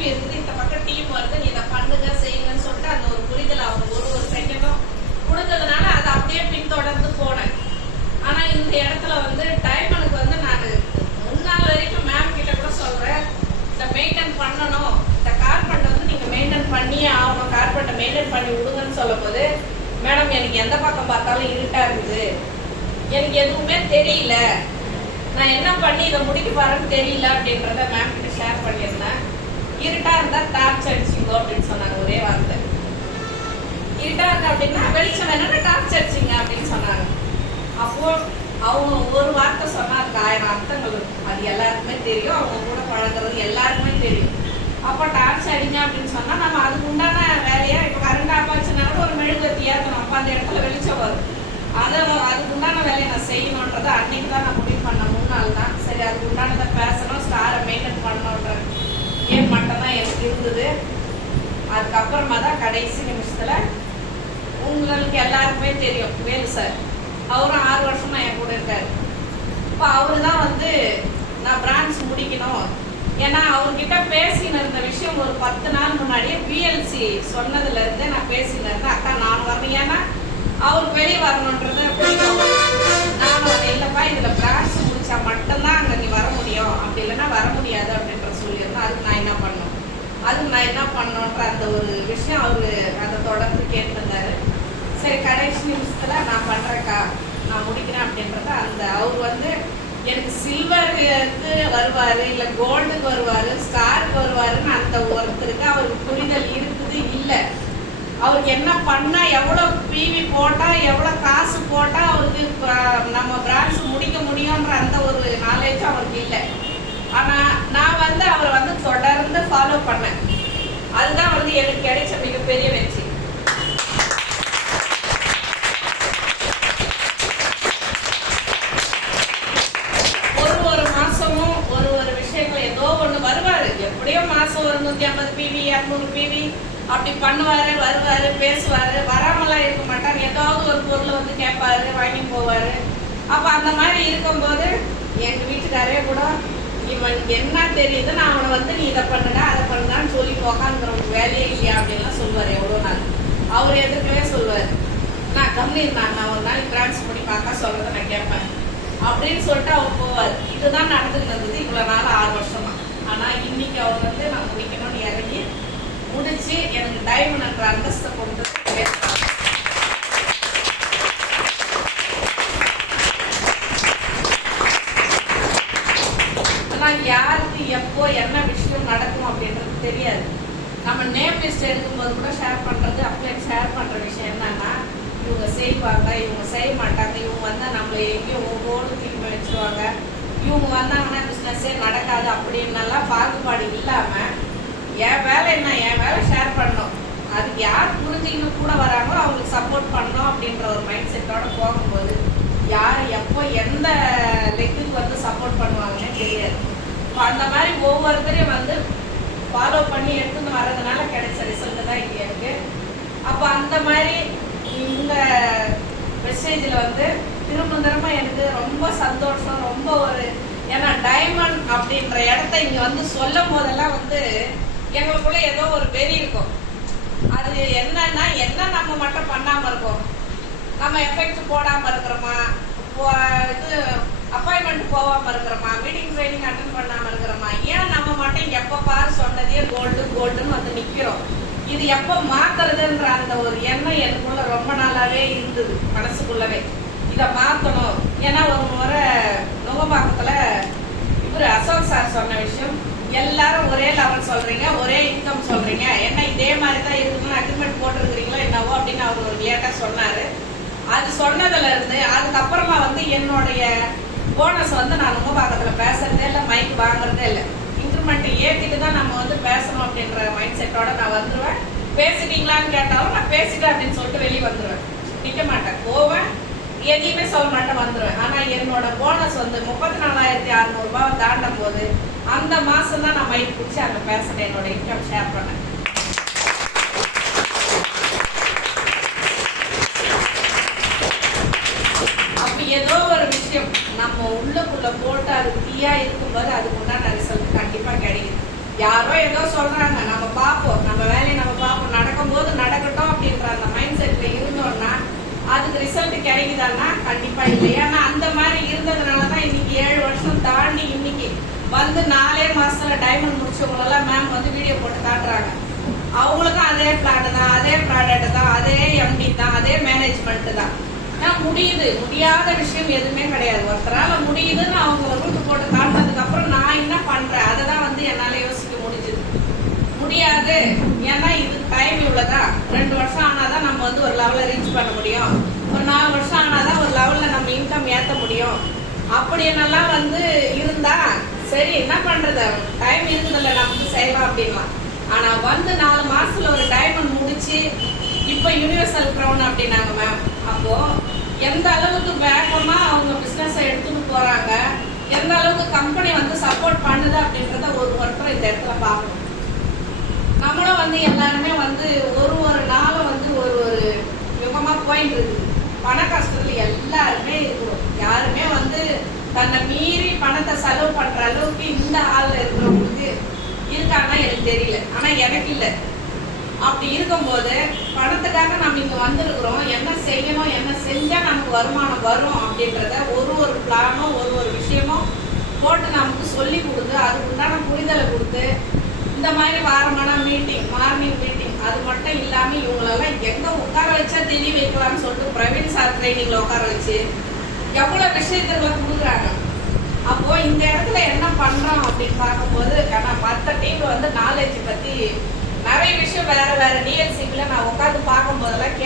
TV இருக்குது, இந்த பக்கம் டீம் வருது, நீ இதை பண்ணுங்க செய்யுங்கன்னு சொல்லிட்டு அந்த ஒரு புரிதல் அவங்க ஒரு செகண்டும் கொடுத்ததுனால அதை அப்படியே பின்தொடர்ந்து போனேன். ஆனா இந்த இடத்துல வந்து டைமனுக்கு வந்து நான் முன்னாள் வரைக்கும் மேம் கிட்ட கூட சொல்றேன், இதை மெயின்டைன் பண்ணணும், இந்த கார்பெண்டை வந்து நீங்க மெயின்டைன் பண்ணியே ஆகணும், கார்பெண்டை மெயின்டைன் பண்ணி விடுங்கன்னு சொல்லும் போது, மேடம் எனக்கு எந்த பக்கம் பார்த்தாலும் இருட்டா இருக்குது, எனக்கு எதுவுமே தெரியல, நான் என்ன பண்ணி இதை முடிக்க பாருன்னு தெரியல அப்படின்றத மேம் கிட்ட ஷேர் பண்ணியிருந்தேன். இருட்டா இருந்தா டார்ச் அடிச்சிங்கோ அப்படின்னு சொன்னாங்க, ஒரே வார்த்தை. இருட்டா இருக்கு அப்படின்னா வெளிச்சம் என்னன்னா டார்ச் அடிச்சிங்க அப்படின்னு சொன்னாங்க. அப்போ அவங்க ஒரு வார்த்தை சொன்னா அதுக்கு 1000 அர்த்தங்கள் இருக்கும். அது எல்லாருக்குமே தெரியும், அவங்க கூட பழகிறது எல்லாருக்குமே தெரியும். அப்போ டார்ச் அடிங்க அப்படின்னு சொன்னா நம்ம அதுக்கு உண்டான வேலையா, இப்போ கரண்ட் ஆஃப் ஆச்சுன்னா கூட ஒரு மெழுகுவர்த்தி ஏற்றணும், அப்போ அந்த இடத்துல வெளிச்சம் வரும். அதுக்கு உண்டான வேலையை நான் செய்யணுன்றதை அன்னைக்கு தான் நான் முடிவு பண்ண, 3 நாள் தான். சரி, அதுக்கு உண்டானதை பேசணும், ஸ்டாரை மெயின்டைன் பண்ணணுன்ற ஏன் மட்டும் தான் எனக்கு இருந்தது. அதுக்கப்புறமா தான் கடைசி நிமிஷத்துல உங்களுக்கு எல்லாருக்குமே தெரியும், வேலு சார், அவரும் 6 வருஷமா என் கூட இருக்காரு. இப்போ அவரு தான் வந்து நான் பிரான்ச் முடிக்கணும், ஏன்னா அவர்கிட்ட பேசின்னு இருந்த விஷயம் ஒரு 10 நாள் முன்னாடியே பிஎல்சி சொன்னதுல இருந்து நான் பேசின்னு இருந்தேன். அக்கா நான் வரணும், ஏன்னா அவருக்கு வெளியே வரணுன்றது நான் இல்லைப்பா இதுல பிரான்ச் முடிச்சா மட்டும்தான் அங்கே நீ வர முடியும், அப்படி இல்லைன்னா வர முடியாது அப்படின்ற சொல்லியிருந்தேன். அதுக்கு நான் என்ன பண்ணணுன்ற அந்த ஒரு விஷயம் அவரு அதை தொடர்ந்து கேட்டிருந்தாரு. சரி, கடைசி நிமிஷத்துல நான் பண்றேக்கா, நான் முடிக்கிறேன் அப்படின்றத அந்த அவர் வந்து எனக்கு சில்வருக்கு வருவாரு, இல்ல கோல்டுக்கு வருவாரு, ஸ்டாருக்கு வருவாருன்னு அந்த ஒருத்தருக்கு அவருக்கு புரிதல் இருக்குது இல்லை. அவருக்கு என்ன பண்ணா, எவ்வளவு பிவி போட்டா, எவ்வளவு காசு போட்டா அவருக்கு நம்ம பிரான்ச் முடிக்க முடியும்ன்ற அந்த ஒரு நாலேஜ் அவருக்கு இல்லை. ஆனா நான் வந்து அவரை வந்து தொடர்ந்து ஃபாலோ பண்ணேன். அதுதான் வந்து எனக்கு கிடைச்ச மிகப்பெரிய வெற்றி. ஒரு மாசமும் ஒரு விஷயங்கள் ஏதோ ஒண்ணு வருவாரு, எப்படியோ மாசம் ஒரு 150 பிவி 200 பிவி அப்படி பண்ணுவாரு, வருவாரு, பேசுவாரு, வராமலாம் இருக்க மாட்டாரு, ஏதாவது ஒரு பொருளை வந்து கேட்பாரு, வாங்கி போவாரு. அப்ப அந்த மாதிரி இருக்கும்போது எங்க வீட்டுக்காரே கூட இவனுக்கு என்ன தெரியுது, நான் அவனை வந்து நீ இதை பண்ணுடா அதை பண்ணுடான்னு சொல்லி உக்காந்துக்கிறவங்க வேலையே இல்லையா அப்படின்லாம் சொல்லுவார். எவ்வளோ நாள் அவர் எதிர்க்கவே சொல்லுவார். நான் கம்மி இருந்தான், நான் ஒரு நாளைக்கு பிரான்ச் பண்ணி பார்க்க சொல்றதை நான் கேட்பேன் அப்படின்னு சொல்லிட்டு அவர் போவார். இதுதான் நடந்துட்டு இருந்தது இவ்வளோ நாள், 6 வருஷமா. ஆனா இன்னைக்கு அவர் வந்து நான் முடிக்கணும்னு இறங்கி முடிச்சு எனக்கு டைமண்ட் என்ற அந்தஸ்தை கொண்டு யாருக்கு எப்போ என்ன விஷயம் நடக்கும் அப்படின்றது தெரியாது. நம்ம நேம் லிஸ்ட் எடுக்கும்போது கூட ஷேர் பண்றது, அப்படியே ஷேர் பண்ற விஷயம் என்னன்னா, இவங்க செய்வாங்க, இவங்க செய்ய மாட்டாங்க, இவங்க வந்தா நம்மளை எங்கேயும் ஒவ்வொரு திரும்ப வச்சிருவாங்க, இவங்க வந்தாங்கன்னா பிசினஸே நடக்காது அப்படின்னெல்லாம் பாகுபாடு இல்லாம என் வேலை என்ன, என் வேலை ஷேர் பண்ணணும், அதுக்கு யார் புரிஞ்சுக்கிட்டு கூட வராங்களோ அவங்களுக்கு சப்போர்ட் பண்ணணும் அப்படின்ற ஒரு மைண்ட் செட்டோட போகும்போது யார் எப்போ எந்த லெக்குக்கு வந்து சப்போர்ட் பண்ணுவாங்கன்னு தெரியாது. இப்போ அந்த மாதிரி ஒவ்வொருத்தரையும் வந்து ஃபாலோ பண்ணி எடுத்துன்னு வர்றதுனால கிடைச்ச ரிசல்ட் தான் இங்கே இருக்கு. அப்போ அந்த மாதிரி இந்த மெசேஜில் வந்து திரும்ப எனக்கு ரொம்ப சந்தோஷம், ரொம்ப ஒரு, ஏன்னா டைமண்ட் அப்படின்ற இடத்த இங்கே வந்து சொல்லும் போதெல்லாம் வந்து எங்களுக்குள்ள ஏதோ ஒரு வெறி இருக்கும். அது என்னன்னா, என்ன நம்ம மட்டும் பண்ணாமல் இருக்கோம், நம்ம எஃபெக்ட் போடாமல் இருக்கிறோமா, இது அப்பாயின்மெண்ட் போகாமல் இருக்கிறோமா, மீட்டிங் ட்ரைனிங் அட்டன் பண்ணாமல் இருக்கிறோமா, ஏன் நம்ம மட்டும் எப்போ பாரு சொன்னதே கோல்டுன்னு வந்து நிற்கிறோம், இது எப்போ மாத்துறதுன்ற அந்த ஒரு எண்ணம் எனக்குள்ள ரொம்ப நாளாவே இருந்தது மனசுக்குள்ளவே. இதை மாற்றணும். ஏன்னா ஒரு முறை நுகம்பாக்கத்தில் இவர் அசோக் சார் சொன்ன விஷயம், எல்லாரும் ஒரே லெவல் சொல்றீங்க, ஒரே இன்கம் சொல்றீங்க, என்ன இதே மாதிரி தான் இருக்கணும், அக்ரிமெண்ட் போட்டிருக்கிறீங்களா என்னவோ அப்படின்னு அவர் ஒரு லேட்டா சொன்னாரு. அது சொன்னதுல இருந்து அதுக்கப்புறமா வந்து என்னுடைய போனஸ் வந்து நான் நுகம்பாக்கத்துல பேசுறதே இல்லை, மைக் வாங்குறதே இல்லை. இன்க்ரிமெண்ட்டை ஏற்றிட்டு தான் நம்ம வந்து பேசணும் அப்படின்ற மைண்ட் செட்டோட நான் வந்துடுவேன். பேசிட்டீங்களான்னு கேட்டாலும் நான் பேசிட்டேன் அப்படின்னு சொல்லிட்டு வெளியே வந்துடுவேன், நிற்க மாட்டேன், போவேன், எதையுமே சொல்ல மாட்டேன், வந்துடுவேன். ஆனால் என்னோட போனஸ் வந்து 34,600 ரூபாய் தாண்டும் போது அந்த மாதம் தான் நான் மைக் பிடிச்சி அங்கே பேசுகிறேன், என்னோட இன்கம் ஷேர் பண்ணேன். அப்படி ஏதோ ஒரு விஷயம் நம்ம உள்ளுக்குள்ள போட்டு அது தீயா இருக்கும்போது அதுக்கு உண்டான ரிசல்ட் கண்டிப்பாக கிடைக்குது. யாரோ ஏதோ சொல்றாங்க, நம்ம பார்ப்போம், நம்ம வேலையை நம்ம பார்ப்போம், நடக்கும்போது நடக்கட்டும் அப்படின்ற அந்த மைண்ட் செட்ல இருந்தோம்னா அதுக்கு ரிசல்ட் கிடைக்குதான்னா கண்டிப்பா இல்லை. ஏன்னா அந்த மாதிரி இருந்ததுனாலதான் இன்னைக்கு 7 வருஷம் தாண்டி இன்னைக்கு வந்து 4 மாசத்துல டைமண்ட் முடிச்சவங்க எல்லாம் மேம் வந்து வீடியோ போட்டு காட்டுறாங்க. அவங்களுக்கும் அதே பிளான் தான், அதே ப்ராடக்ட் தான், அதே எம்டி தான், அதே மேனேஜ்மெண்ட் தான். முடியுது, முடியாத விஷயம் எதுவுமே கிடையாது. ஒருத்தரால முடியுதுன்னு அவங்க ரூட் போட்டு காட்டினதுக்கு அப்புறம் நான் என்ன பண்றேன் அதை தான் வந்து என்னால யோசிக்க முடிஞ்சது. முடியாது, ஏன்னா இது டைம் இவ்வளவுதான். 2 வருஷம் ஆனாதான் நம்ம வந்து ஒரு லெவல்ல ரீச் பண்ண முடியும், ஒரு 4 வருஷம் ஆனாதான் ஒரு லெவல்ல நம்ம இன்கம் ஏத்த முடியும். அப்படி என்னெல்லாம் வந்து இருந்தா சரி, என்ன பண்றது, டைம் இருக்குதுல்ல நமக்கு செய்யலாம் அப்படின்லாம். ஆனா வந்து 4 மாசத்துல ஒரு டைமண்ட் முடிச்சு இப்ப யூனிவர்சல் கிரவுன் அப்படின்னாங்க மேம். அப்போ எந்த அளவுக்கு வேகமா அவங்க பிசினஸ் எடுத்துட்டு போறாங்க, எந்த அளவுக்கு கம்பெனி வந்து சப்போர்ட் பண்ணுது அப்படின்றத ஒருத்தர் இந்த இடத்துல பார்க்கணும். நம்மளும் வந்து எல்லாருமே வந்து ஒரு நாளும் வந்து ஒரு யுகமா போயிட்டு இருக்குது. பண கஷ்டத்துல எல்லாருமே இருக்கிறோம். யாருமே வந்து தன்னை மீறி பணத்தை செலவு பண்ற அளவுக்கு இந்த ஆள்ல இருக்கிறவங்களுக்கு இருக்காங்கன்னா எனக்கு தெரியல. ஆனா எனக்கு இல்லை. அப்படி இருக்கும்போது பணத்துக்காக நம்ம இங்க வந்திருக்கிறோம், என்ன செய்யணும், என்ன செஞ்சா நமக்கு வருமானம் வரும் அப்படின்றத ஒரு பிளானும் ஒரு விஷயமும் போட்டு நமக்கு சொல்லி கொடுத்து அதுக்கு உண்டான புரிதலை கொடுத்து இந்த மாதிரி வாரமான மீட்டிங், மார்னிங் மீட்டிங், அது மட்டும் இல்லாம இவங்களெல்லாம் எங்க உட்கார வச்சா தெரிய வைக்கலாம்னு சொல்லிட்டு பிரவீன் சார் ட்ரைனிங்ல உட்கார வச்சு எவ்வளவு விஷயத்துல கொடுக்குறாங்க. அப்போ இந்த இடத்துல என்ன பண்றோம் அப்படின்னு பார்க்கும்போது, ஏன்னா மற்ற டீம் வந்து நாலேஜ் பத்தி நிறைய விஷயம் வேற டிஎல்சிக்குள்ள நான் உட்காந்து பார்க்கும் போதெல்லாம்